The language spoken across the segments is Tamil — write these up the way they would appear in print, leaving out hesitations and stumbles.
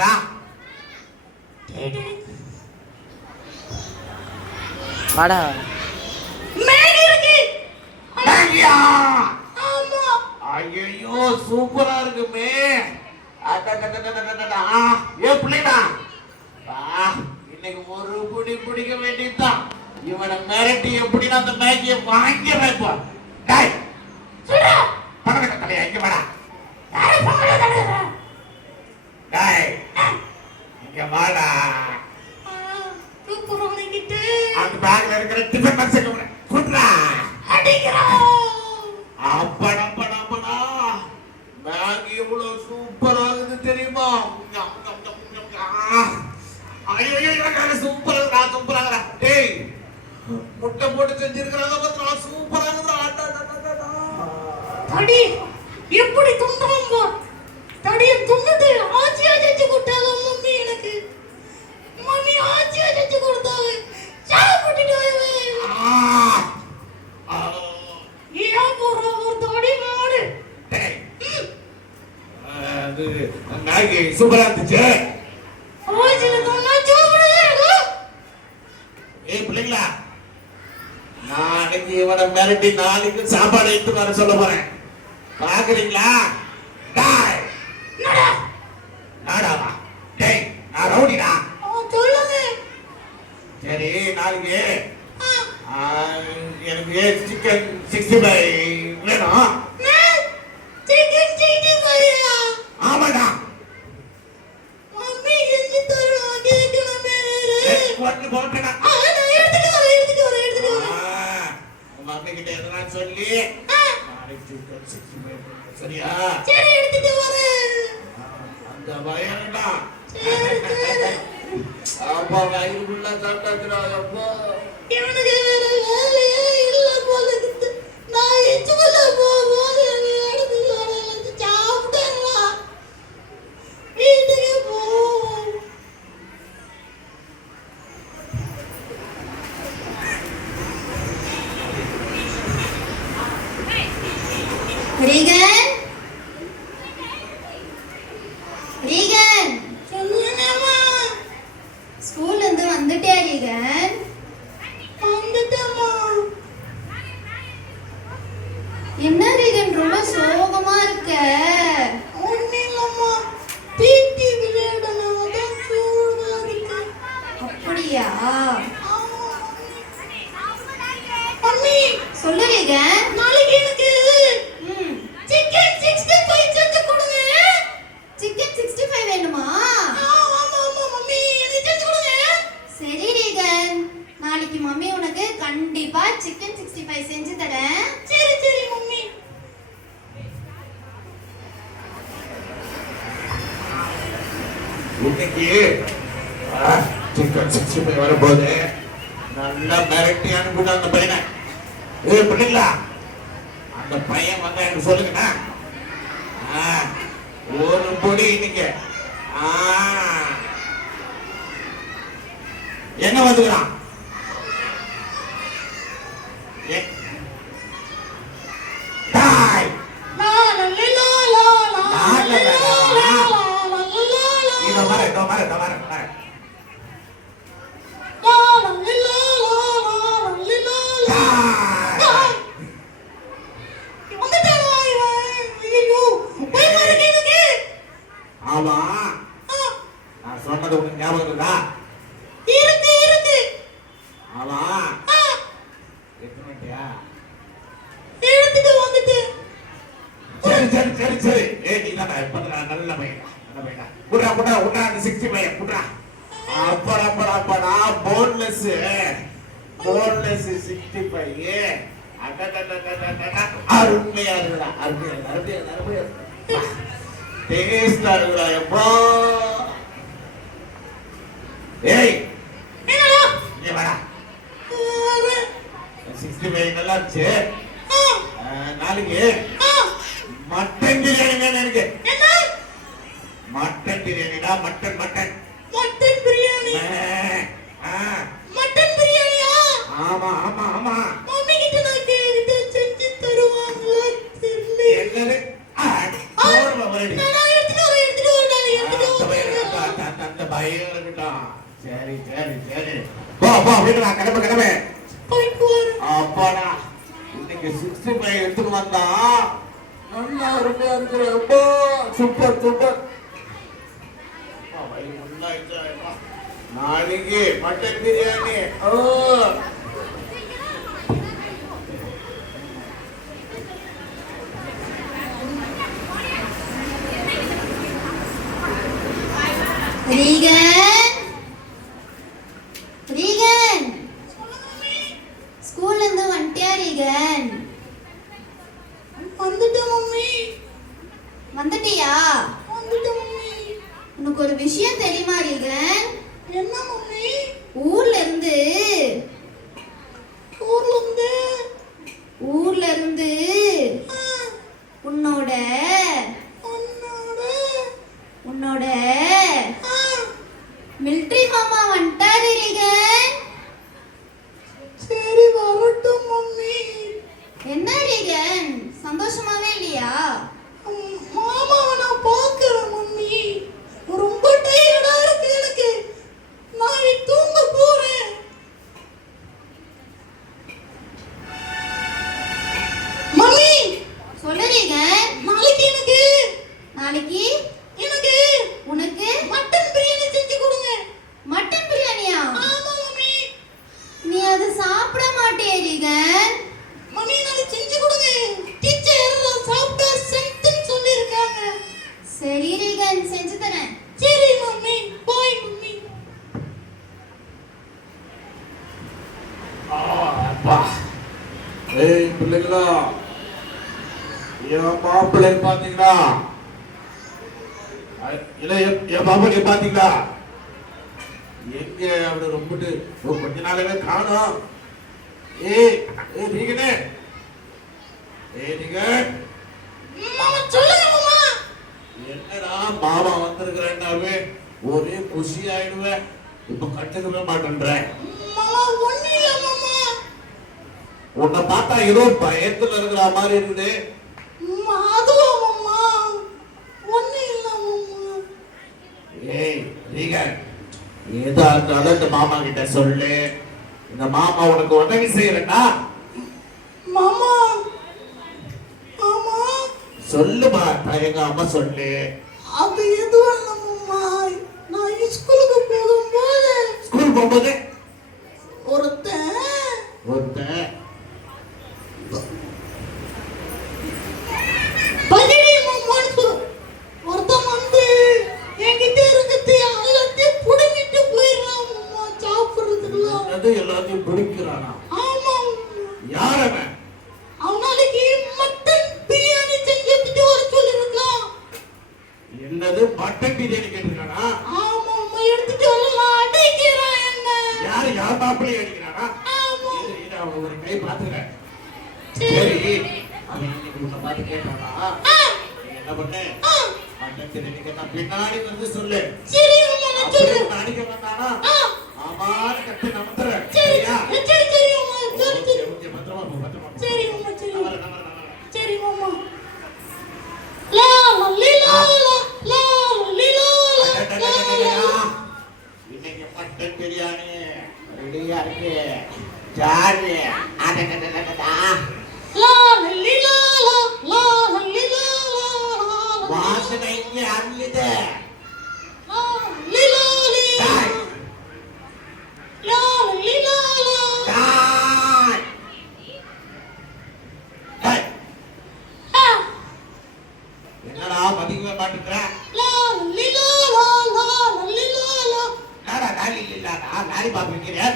வாங்கடா. வாடா. மேகி இருக்கு. மேகியா? ஆமா. ஐயோ சூப்பரா இருக்குமே. ஏ பிள்ளைடா. இன்னைக்கு ஒரு புடி பிடிக்க வேண்டியதுதான். இவனை மிரட்டி எப்படி அந்த மேகியை வாங்கிறேன் இப்போ. டேய் சொல்றா. பக்கத்துல தலையா இங்க வாடா. யாரு பக்கத்துல தலையா? டேய் இங்க வாடா. அந்த பேக்ல இருக்கிற டிஃபன் பாக்ஸ் குடுறா. அடிக்கிறா. அப்படா படா படா. மேகி எவ்வளவு சூப்பரா இருக்குது தெரியுமா? ஐயோ சூப்பரா சூப்பரா. டேய் முட்டை போட்டு செஞ்சிருக்கிறாங்க பார்த்தா சூப்பரா இருக்குடா. தடி எப்படி துண்டுறோம் போ. தடிய துண்டுது ஆச்சியா செஞ்சு கொடுத்தாங்க மம்மி எனக்கு. மம்மி ஆச்சியா செஞ்சு கொடுத்தாங்க. சாப்பிட்டுட்டு ஏன் போற ஒரு தடி மாடு. அது மேகி சூப்பரா இருந்துச்சு. ஓஜில சொன்னா சூப்பரா இருக்கு. ஏய் பிள்ளைங்களா, நாளைக்கு இவனை மிரட்டி நாளைக்கு சாப்பாடு எடுத்து வர சொல்ல போறேன். பாக்குறீங்களா? டாய் நடா நடா. டேய் நான் ரவுடிடா. சொல்லுங்க. சரி நாளைக்கு எனக்கு சிக்கன் 65 வேணும். சிக்கன் 65? ஆமாடா. மம்மி செஞ்சு தருவாங்க கேக்கணுமே. போட்டு போட்டடா. நான் எடுத்துட்டு வரேன். மம்மி கிட்ட எதனா சொல்லி நாளைக்கு சிக்கன் 65 சரியா? சரி எடுத்துட்டு வரேன். அந்த பயம்டா. அப்பா வயிறுக்குள்ள சாப்பிட்டாச்சுடா. அப்பா எனக்கு வேற வேலையே இல்ல போல இருக்கு. நான் எச்சுக்குள்ள போகும்போது எடுத்துட்டு சாப்பிட்டேன்டா. வீட்டுக்கு போ. ரீகன் ரீகன் சொல்லுங்கம்மா. ஸ்கூல்ல இருந்து வந்துட்டே ரீகன்? வந்துட்டேம்மா. என்ன ரீகன் ரொம்ப சோகமா இருக்க? ஒண்ணும் இல்லம்மா. பீட்டி விளையாடணும் அதான் சோகமா இருக்கு. அப்படியா? மம்மி சொல்லு ரீகன். நாளைக்கு எனக்கு சிக்கன் 65 செஞ்சு கொடுங்க. சிக்கன் 65 வேணுமா? ஆமா ஆமா மம்மி எனக்கு செஞ்சு கொடுங்க. சரி ரீகன், நாளைக்கு மம்மி உனக்கு கண்டிப்பா சிக்கன் 65 செஞ்சு தரேன். சரி சரி மம்மி. இன்னைக்கு சிக்கன் 65 வரும்போது நல்லா மிரட்டி அனுப்பிட்டு அந்த பையனை. ஏ பிள்ளைங்களா, அந்த பையன் வந்தா எனக்கு சொல்லுங்கண்ணா. ஒரு பொடி இன்னைக்கு என்ன வந்துக்கிறான்? ஆமா நான் சொன்னது உனக்கு ஞாபகம் இருக்கா? இருக்கு இருக்கு. ஆமா எத்தனையா எடுத்துட்டு வந்துட்டு. சரி சரி சரி சரி. ஏய் நீ தான் நல்ல பையன் நல்ல பையன். குடுறா குடுறா குடுறா. 65 குடுறா. அப்படா அப்படா அப்படா. போன்லெஸ் 65. அருமையா இருக்குடா. அருமையா அருமையா அருமையா டேஸ்டா இருக்குடா. எப்போ ஏய் என்னடா நீ வாடா. 65 நல்லா இருந்துச்சு. நாளைக்கு மட்டன் பிரியாணி வேணும் எனக்கு. என்ன மட்டன் பிரியாணிடா? Mutton mutton mutton biryani. Mutton பிரியாணியா? ஆமா ஆமா ஆமா. மம்மி கிட்ட நான் கேட்டு செஞ்சு தருவாங்களா தெரியல. என்னது? நான் எடுத்துட்டு வரேன். 65 எடுத்துட்டு வந்தா நல்லா அருமையா இருக்கிற சூப்பர் சூப்பர். நாளைக்கு மட்டன் பிரியாணி. ரீகன் ரீகன் ஸ்கூல்ல இருந்து வந்துட்டியா ரீகன்? வந்துட்டேன் மம்மி. வந்துட்டியா? வந்துட்டேன் மம்மி. உனக்கு ஒரு விஷயம் தெரியுமா ரீகன்? என்ன மம்மி? ஊர்ல இருந்து ஊர்ல இருந்து உன்னோட உன்னோட மிலிட்டரி மாமா வந்துட்டாரு ரீகன். சரி வரட்டும் மம்மி. என்ன ரீகன் சந்தோஷமாவே இல்லையா? மாமாவை நான் பார்க்கிறேன் மம்மி. ரொம்ப டயர்டா இருக்கு எனக்கு. நான் தூங்க போறேன். மம்மி சொல்லு ரீகன். நாளைக்கு உனக்கு மட்டன் பிரியாணி செஞ்சு கொடுங்க. மட்டன் பிரியாணியா? ஆமா மம்மி. நீ அது சாப்பிட மாட்டியே ரீகன். மம்மி நாளைக்கு செஞ்சு கொடுங்க. டீச்சர் சாப்பிட்டா ஸ்ட்ரென்த்னு சொல்லிருக்காங்க. சரி ரீகன் செஞ்சு தரேன். சரி மம்மி. Bye mummy. ஏய் பிள்ளைங்களா, என் மாப்பிள்ளை பாத்தீங்களா? இல்ல என் மாப்பிள்ளை பாத்தீங்களா? எங்க அப்படி ரொம்ப கொஞ்ச நாளாவே காணோம். ஏய் ரீகனே, ரீகன், மாமா சொல்லுங்க மாமா. என்னடா மாமா வந்திருக்கிறேன்னாவே ஒரே குஷி ஆயிடுவேன். இப்ப கட்டுக்கவே மாட்டேன்ற. மாமா ஒண்ணு இல்ல மாமா. உன்னை பார்த்தா ஏதோ பயத்துல இருக்கிற மாதிரி இருக்குது. அதுவா மாமா? ஒண்ணு இல்ல மாமா. ஏய் ரீகன், ஏதா இருந்தாலும் இந்த மாமா கிட்ட சொல்லு. இந்த மாமா உனக்கு உதவி செய்யறா. மாமா மாமா சொல்லுமா, தயங்காம சொல்லு. அது எதுவும் இல்ல மாமா. நான் ஸ்கூலுக்கு போகும்போது ஸ்கூல் போகும்போது ஒருத்தன் பகிரி மாமான்னு ஒருத்தன் வந்து என்கிட்ட இருக்கிறது எல்லாத்தையும் புடுங்கிட்டு போயிடலாம் மாமா. சாப்பிடுறதுலாம் அது எல்லாத்தையும் பிடிக்கிறானா? ஆமா. யார் அவன்? அவனாலைக்கு மட்டன் பிரியாணி செஞ்சு எடுத்துட்டு வர சொல்லிருக்கான். என்னது மட்டன் பிரியாணி கேட்டிருக்கானா? ஆமா அம்மா எடுத்துட்டு வரலாம். அடிக்கிறான் என்ன. யார் மாப்பிள்ளை அடிக்கிறானா? ஆமா. இது அவன் ஒரு கை பாத்துக்கிறேன். சரி, அவன் இன்னைக்கு உன்னை பார்த்து கேட்டானா? நீ என்ன பண்ணு, மட்டன் பிரியாணி கேட்டா பின்னாடி வந்து சொல்லு. சரி அம்மா நான் சொல்றேன். அடிக்க வந்தானா ஆமான்னு கட்டி நம்புறேன். சரி சரியா? சரி சரி அம்மா. சரி சரி ஓகே, பத்திரமா போ, பத்திரமா போ. சரி அம்மா. சரி நான் வரேன். சரி மாமா. லா லீலா லா லீலா லா. இன்னைக்கு மட்டன் பிரியாணி ரெடியா இருக்கு. ஜாலி. லா லீலா லா லீலா வாசனை இங்க அள்ளுது. லா லீலா டேய், லா லீலா டேய். டேய், என்னடா மதிக்கவே மாட்டேங்கிற? லா லீலா லீலா நாடா நாளி இல்லடா, நாளி பாப்பு வைக்கிறியா?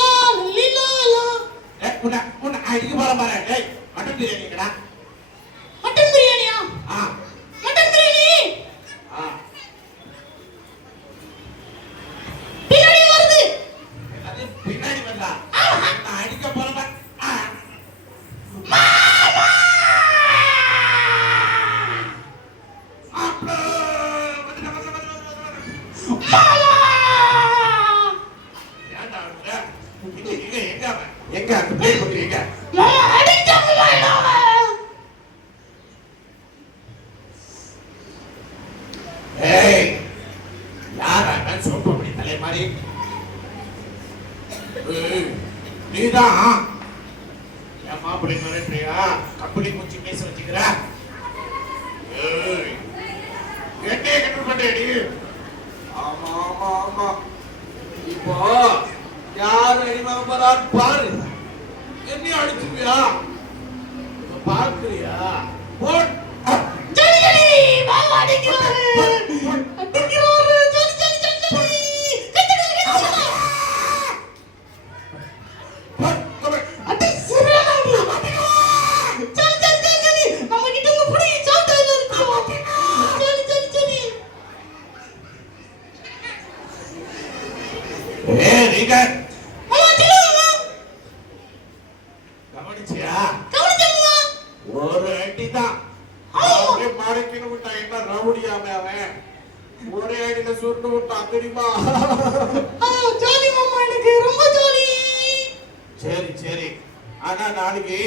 லா லீலா உன்னை அடிக்க போற பாரு. டேய், மட்டன் பிரியாணிங்கடா. மட்டன் பிரியாணியா? ஆ மட்டன் பிரியாணி ஆ பிரியாணி வருது. அது பின்னாடி வந்தா நான் அடிக்க போற பாரு. எங்க அந்த பேர் பண்றீங்க? மாமா அடிச்சாங்க மாமா. ஏய், யாரா நான் சொல்ற அப்படி தலை மாதிரி? நீதான் என் மாப்பிள்ளை அப்படி மிரட்டுறியா? கம்பெனி மூச்சு பேச வச்சுக்கிற? ஏய், என்னைய கண்ட்ரோல் பண்றியாடி? ஆமா ஆமா ஆமா. இப்போ யார் அடிமாக போறான்னு பாரு. என்னைய அடிச்சுப்பியா? பாக்குறியா? போட். ஜாலி ஜாலி மாமா அடிக்கிறாரு அடிக்கிறாரு ஜாலி ஜாலி ஜாலி ஜாலி அடி சரியான அடி ஜாலி ஜாலி ஜாலி ஜாலி நம்ம கிட்ட இருந்து புடி சாப்பிட்டு இருக்கோம் ஜாலி ஜாலி ஜாலி ரீகன், மாமா சொல்லுங்க கவனிச்சியா? கவனிச்சம்மா ஒரு அடி தான். அவரே மாடிக்கின்னு விட்டான். என்ன ரவுடியாமே அவன்? ஒரே அடியில சுருண்டு விட்டான் தெரியுமா? ஜாலி மாமா எனக்கு ரொம்ப ஜாலி சரி சரி. ஆனா நாளைக்கு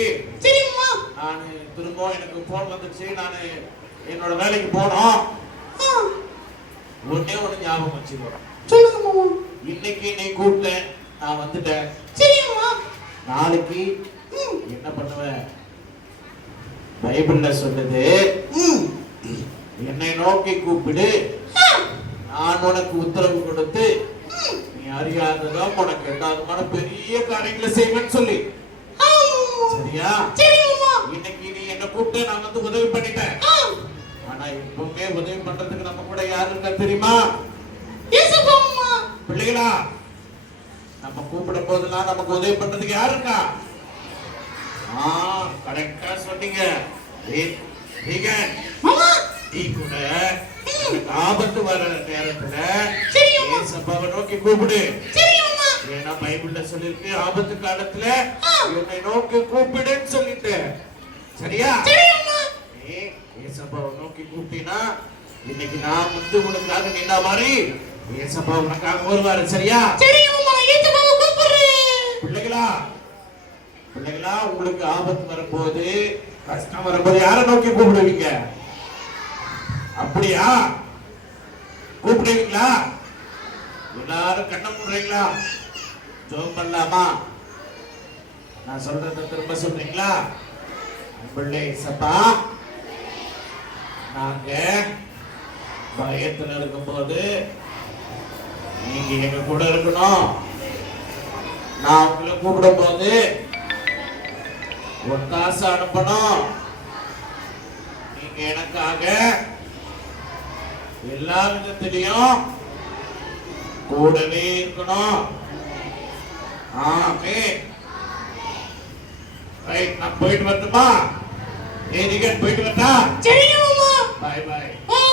சரிம்மா நான் திரும்ப எனக்கு போன் வந்துச்சு. நான் என்னோட வேலைக்கு போனோம். ஒன்னே ஒண்ணு ஞாபகம் வச்சுக்கோ. சொல்லுங்க மாமா இன்னைக்கு நீ கூப்பிட்ட, நான் வந்துட்டேன். சரிம்மா நாளைக்கு என்ன பண்ணுவ? பைபிள்ல சொல்லுது, என்னை நோக்கி கூப்பிடு, நான் உனக்கு உத்தரவு கொடுத்து நீ அறியாததான் உனக்கு எட்டாதமான பெரிய காரியங்களை செய்வேன்னு சொல்லி. சரியா? இன்னைக்கு நீ என்ன கூப்பிட்டு நான் வந்து உதவி பண்ணிட்டேன். ஆனா இப்பவுமே உதவி பண்றதுக்கு நம்ம கூட யாரு இருக்கா தெரியுமா? பிள்ளைகளா, நம்ம கூப்பிடும் போதெல்லாம் நமக்கு உதவி பண்றதுக்கு யாரு இருக்கா? கரெக்டா சொன்னீங்க. நீ கூட உனக்கு ஆபத்து வர நேரத்துல ஏசப்பாவை நோக்கி கூப்பிடு. ஏன்னா பைபிள்ல சொல்லிருக்கு, ஆபத்து காலத்துல என்னை நோக்கி கூப்பிடுன்னு சொல்லிட்டு. சரியா? நீ ஏசப்பாவை நோக்கி கூப்பிட்டீனா இன்னைக்கு நான் வந்து உனக்காக நின்னா மாதிரி ஏசப்பா உனக்காக வருவாரு. சரியா? பிள்ளைகளா, பிள்ளைகளா, உங்களுக்கு ஆபத்து வரும்போது, கஷ்டம் வரும்போது யாரை நோக்கி கூப்பிடுவீங்க? அப்படியா? கூப்பிடுவீங்களா? எல்லாரும் கண்ண மூடுறீங்களா? ஜெபம் பண்ணலாமா? நான் சொல்றத திரும்ப சொல்றீங்களா? பிள்ளை சப்பா, நாங்க பயத்துல இருக்கும்போது நீங்க எங்க கூட இருக்கணும். நான் உங்களை கூப்பிடும் போது ஒத்தாசை அனுப்பணும். நீங்க எனக்காக எல்லா விதத்திலையும் கூடவே இருக்கணும். ரைட், நான் போயிட்டு வரட்டுமா? ஏ ரீகன், போயிட்டு வரட்டா? சரிங்க மாமா பாய் பாய். பாய்